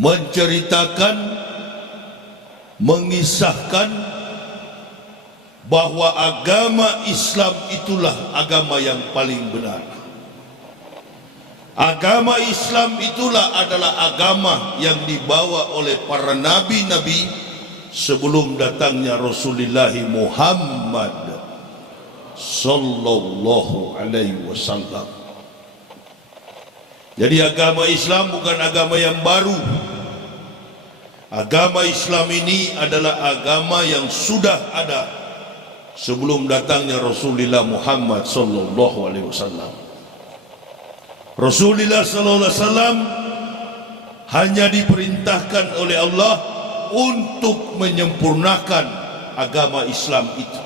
menceritakan, mengisahkan bahwa agama Islam itulah agama yang paling benar. Agama Islam itulah adalah agama yang dibawa oleh para nabi-nabi sebelum datangnya Rasulullah Muhammad sallallahu alaihi wasallam. Jadi agama Islam bukan agama yang baru. Agama Islam ini adalah agama yang sudah ada sebelum datangnya Rasulullah Muhammad sallallahu alaihi wasallam. Rasulullah sallallahu alaihi wasallam hanya diperintahkan oleh Allah untuk menyempurnakan agama Islam itu.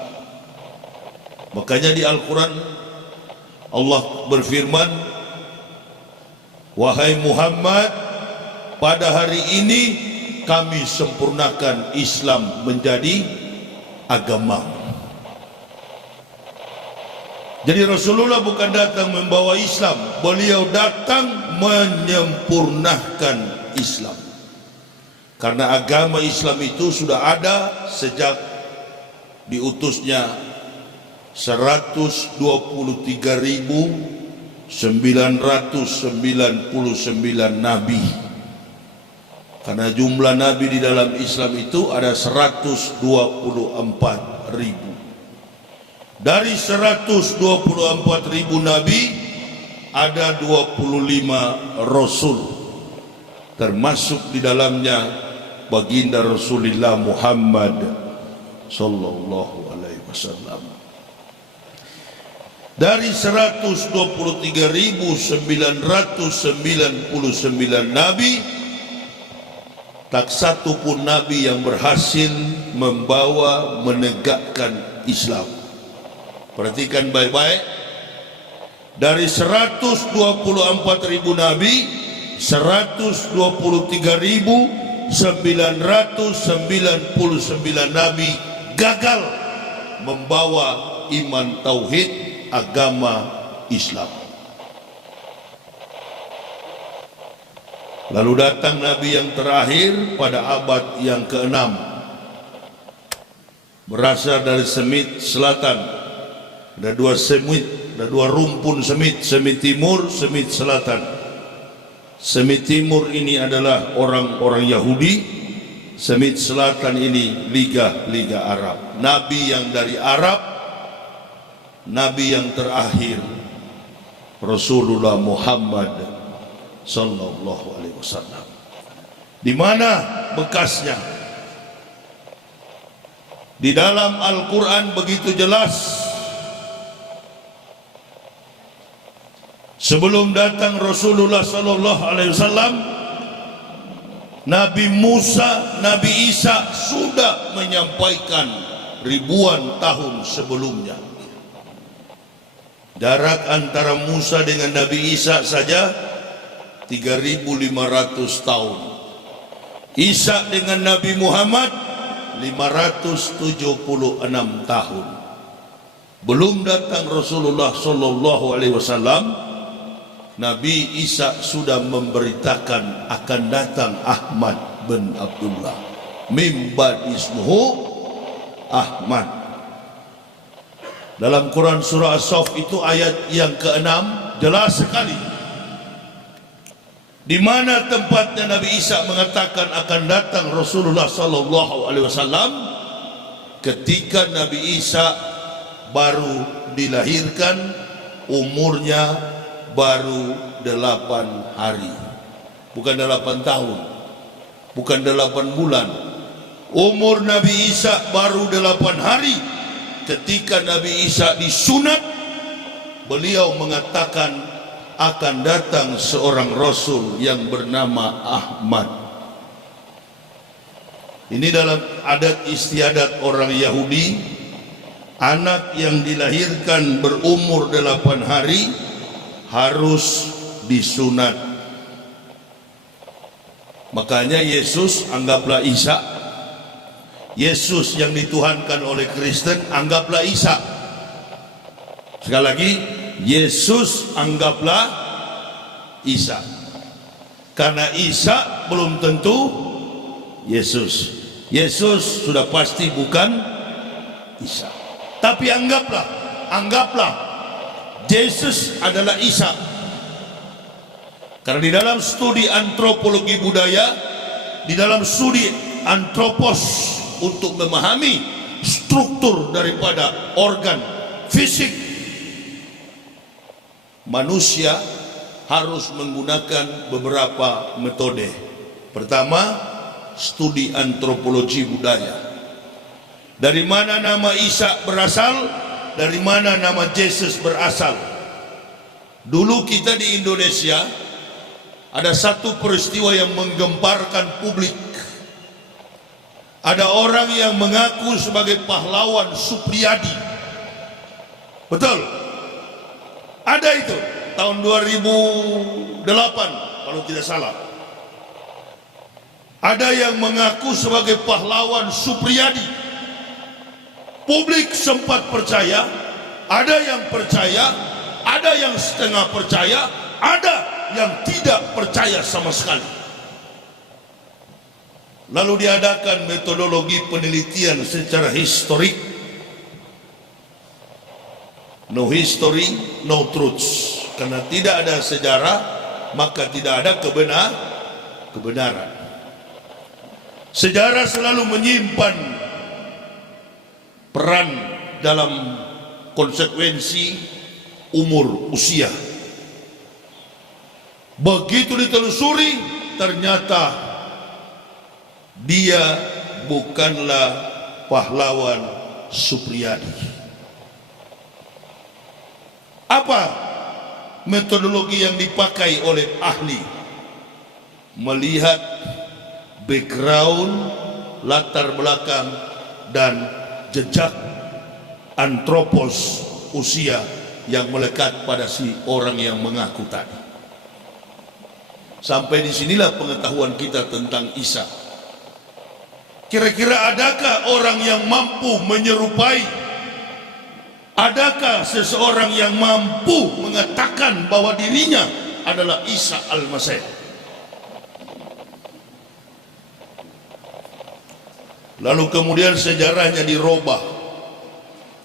Makanya di Al-Quran Allah berfirman, wahai Muhammad, pada hari ini kami sempurnakan Islam menjadi agama. Jadi Rasulullah bukan datang membawa Islam, beliau datang menyempurnakan Islam. Karena agama Islam itu sudah ada sejak diutusnya 123.999 nabi. Karena jumlah nabi di dalam Islam itu ada 124.000. Dari 124.000 nabi ada 25 rasul, termasuk di dalamnya baginda Rasulullah Muhammad sallallahu alaihi wasallam. Dari 123.999 nabi, tak satu pun nabi yang berhasil membawa menegakkan Islam. Perhatikan baik-baik. Dari 124.000 nabi, 123.999 nabi gagal membawa iman tauhid agama Islam. Lalu datang nabi yang terakhir pada abad yang ke-6, berasal dari Semit Selatan. Ada dua semit, ada dua rumpun semit, semit timur, semit selatan. Semit timur ini adalah orang-orang Yahudi, semit selatan ini liga-liga Arab. Nabi yang dari Arab, nabi yang terakhir Rasulullah Muhammad sallallahu alaihi wasallam. Di mana bekasnya? Di dalam Al-Quran begitu jelas. Sebelum datang Rasulullah sallallahu alaihi wasallam, Nabi Musa, Nabi Isa sudah menyampaikan ribuan tahun sebelumnya. Jarak antara Musa dengan Nabi Isa saja 3.500 tahun. Isa dengan Nabi Muhammad 576 tahun. Belum datang Rasulullah sallallahu alaihi wasallam, Nabi Isa sudah memberitakan akan datang Ahmad bin Abdullah, mimba ismuhu Ahmad. Dalam Quran surah As-Saff itu ayat yang ke-6 jelas sekali, di mana tempatnya Nabi Isa mengatakan akan datang Rasulullah sallallahu alaihi wasallam ketika Nabi Isa baru dilahirkan, umurnya baru 8 hari, bukan 8 tahun, bukan 8 bulan. Umur Nabi Isa baru 8 hari ketika Nabi Isa disunat. Beliau mengatakan akan datang seorang Rasul yang bernama Ahmad. Ini dalam adat istiadat orang Yahudi, anak yang dilahirkan berumur 8 hari harus disunat. Makanya Yesus, anggaplah Isa. Yesus yang dituhankan oleh Kristen, anggaplah Isa. Sekali lagi, Yesus anggaplah Isa. Karena Isa belum tentu Yesus. Yesus sudah pasti bukan Isa. Tapi anggaplah Yesus adalah Isa. Karena di dalam studi antropologi budaya, di dalam studi antropos untuk memahami struktur daripada organ fisik manusia, harus menggunakan beberapa metode. Pertama, studi antropologi budaya. Dari mana nama Isa berasal? Dari mana nama Yesus berasal? Dulu kita di Indonesia ada satu peristiwa yang menggemparkan publik. Ada orang yang mengaku sebagai pahlawan Supriyadi. Betul? Ada itu tahun 2008 kalau tidak salah. Ada yang mengaku sebagai pahlawan Supriyadi. Publik sempat percaya, ada yang percaya, ada yang setengah percaya, ada yang tidak percaya sama sekali. Lalu diadakan metodologi penelitian secara historik. No history, no truth. Karena tidak ada sejarah, maka tidak ada kebenaran. Sejarah selalu menyimpan peran dalam konsekuensi umur, usia. Begitu ditelusuri, ternyata dia bukanlah pahlawan Supriyadi. Apa metodologi yang dipakai oleh ahli? Melihat background, latar belakang, dan jejak antropos usia yang melekat pada si orang yang mengaku tadi. Sampai disinilah pengetahuan kita tentang Isa. Kira-kira adakah orang yang mampu menyerupai? Adakah seseorang yang mampu mengatakan bahwa dirinya adalah Isa Al-Masih? Lalu kemudian sejarahnya dirubah.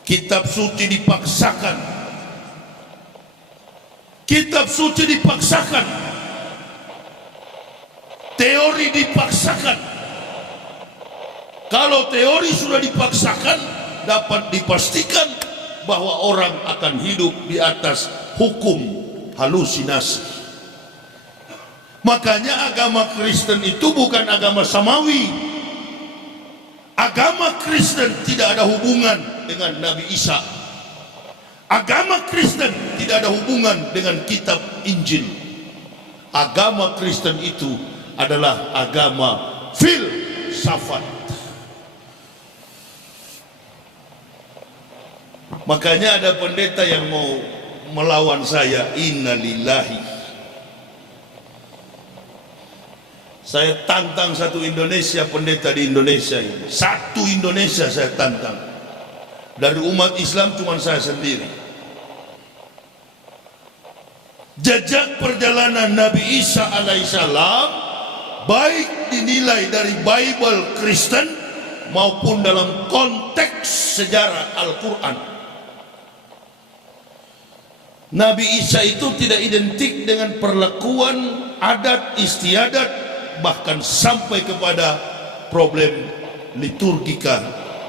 Kitab suci dipaksakan. Kitab suci dipaksakan. Teori dipaksakan. Kalau teori sudah dipaksakan, dapat dipastikan bahwa orang akan hidup di atas hukum halusinasi. Makanya agama Kristen itu bukan agama samawi. Agama Kristen tidak ada hubungan dengan Nabi Isa. Agama Kristen tidak ada hubungan dengan kitab Injil. Agama Kristen itu adalah agama filsafat. Makanya ada pendeta yang mau melawan saya. Innalillahi. Saya tantang satu Indonesia, pendeta di Indonesia ini. Satu Indonesia saya tantang. Dari umat Islam cuma saya sendiri. Jejak perjalanan Nabi Isa alaihissalam baik dinilai dari Bible Kristen maupun dalam konteks sejarah Al-Quran. Nabi Isa itu tidak identik dengan perlakuan adat istiadat, bahkan sampai kepada problem liturgika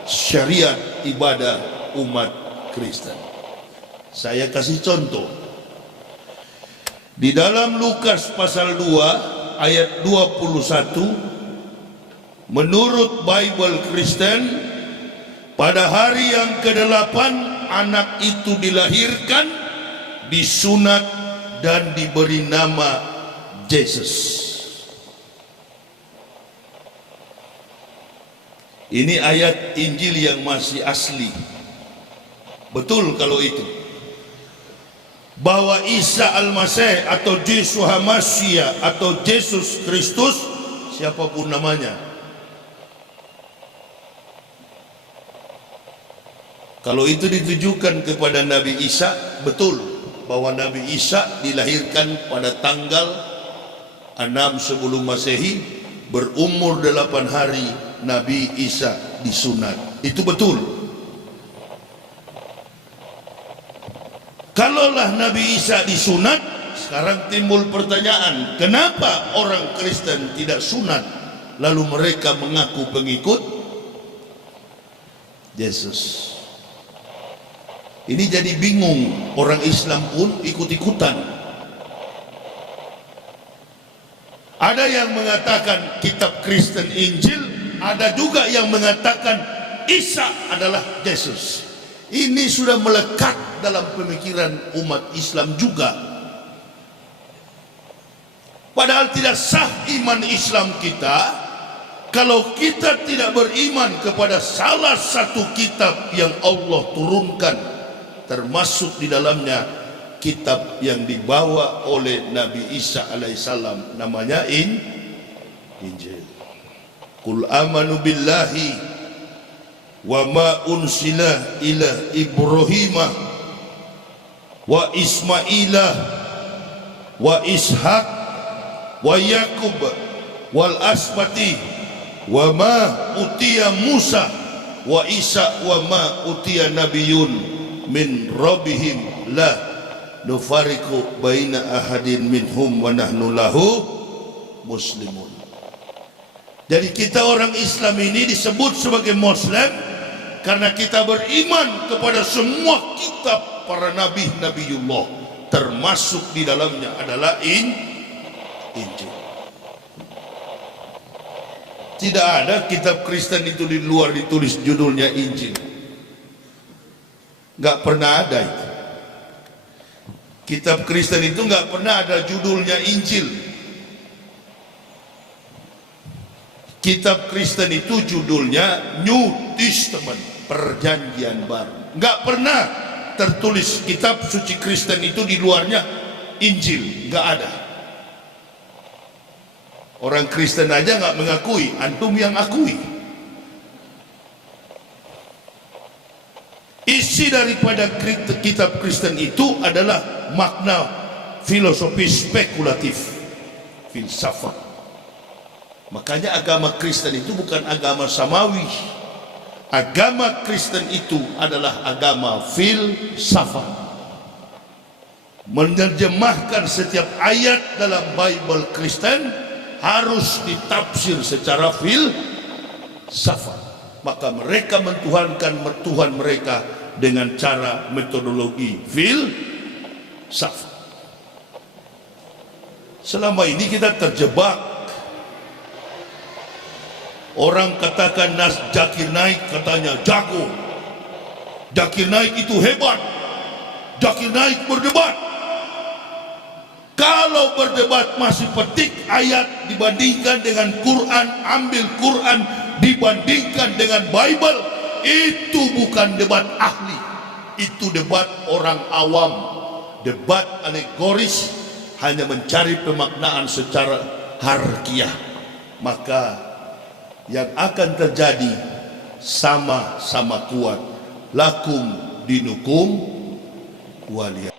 syariat ibadah umat Kristen. Saya kasih contoh. Di dalam Lukas pasal 2 ayat 21, menurut Bible Kristen, pada hari yang ke-8 anak itu dilahirkan, disunat, dan diberi nama Yesus. Ini ayat Injil yang masih asli. Betul kalau itu, bahwa Isa Al-Masih atau Yesus Hamasya atau Yesus Kristus, siapapun namanya, kalau itu ditujukan kepada Nabi Isa, betul bahwa Nabi Isa dilahirkan pada tanggal 6 sebelum Masehi, berumur 8 hari Nabi Isa disunat. Itu betul. Kalaulah Nabi Isa disunat, sekarang timbul pertanyaan, kenapa orang Kristen tidak sunat lalu mereka mengaku pengikut Yesus? Ini jadi bingung, orang Islam pun ikut-ikutan. Ada yang mengatakan kitab Kristen Injil, ada juga yang mengatakan Isa adalah Yesus. Ini sudah melekat dalam pemikiran umat Islam juga. Padahal tidak sah iman Islam kita kalau kita tidak beriman kepada salah satu kitab yang Allah turunkan, termasuk di dalamnya kitab yang dibawa oleh Nabi Isa alaihissalam, namanya Injil. Qul amanu billahi wa ma unsila ila Ibrahimah wa Ismailah wa Ishaq wa Yakub wal asbati wa ma utiya Musa wa Isa wa ma utiya nabiyun min rabbihim la nufariqu baina ahadin minhum wa nahnu lahu muslimun. Jadi kita orang Islam ini disebut sebagai Muslim karena kita beriman kepada semua kitab para nabi Nabiullah, termasuk di dalamnya adalah Injil. Tidak ada kitab Kristen itu di luar ditulis judulnya Injil. Nggak pernah ada itu. Kitab Kristen itu nggak pernah ada judulnya Injil. Kitab Kristen itu judulnya New Testament, Perjanjian Baru. Nggak pernah tertulis kitab suci Kristen itu di luarnya Injil, nggak ada. Orang Kristen aja nggak mengakui, antum yang akui. Isi daripada kitab Kristen itu adalah makna filosofi spekulatif, filsafat. Makanya agama Kristen itu bukan agama samawi. Agama Kristen itu adalah agama filsafat. Menerjemahkan setiap ayat dalam Bible Kristen harus ditafsir secara filsafat. Maka mereka mentuhankan Tuhan mereka dengan cara metodologi filsafat. Selama ini kita terjebak. Orang katakan Nas Zakir Naik katanya jago, Zakir Naik itu hebat, Zakir Naik berdebat. Kalau berdebat masih petik ayat dibandingkan dengan Quran, ambil Quran dibandingkan dengan Bible, itu bukan debat ahli, itu debat orang awam, debat alegoris, hanya mencari pemaknaan secara harfiah. Maka yang akan terjadi sama-sama kuat, lakum dinukum waliyadin.